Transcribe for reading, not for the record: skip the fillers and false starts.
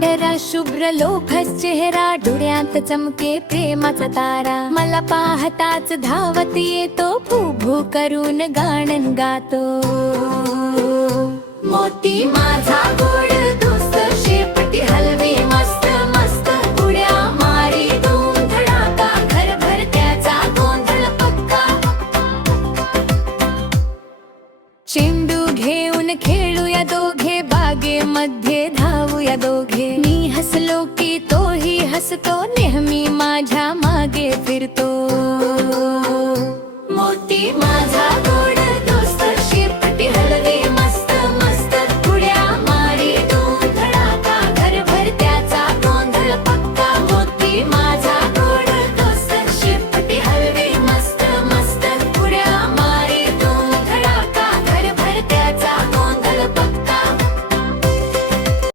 पांढरा शुभ्र लोभस चेहरा, डोळ्यात चमके प्रेमाचा तारा. मला पाहताच धावत येतो, भू भू करून गाणं गातो. मोती माझा गोड दोस्त, शेपटी हलवे मस्त मस्त. उड्या मारी धूम धडाका, घरभर त्याचा गोंधळ पक्का. चेंडू घेऊन खेळूया दोघे, बागेमध्ये धावूया दोघे. मी हसलो की तोही हसतो, नेहमी माझ्या मागे फिरतो.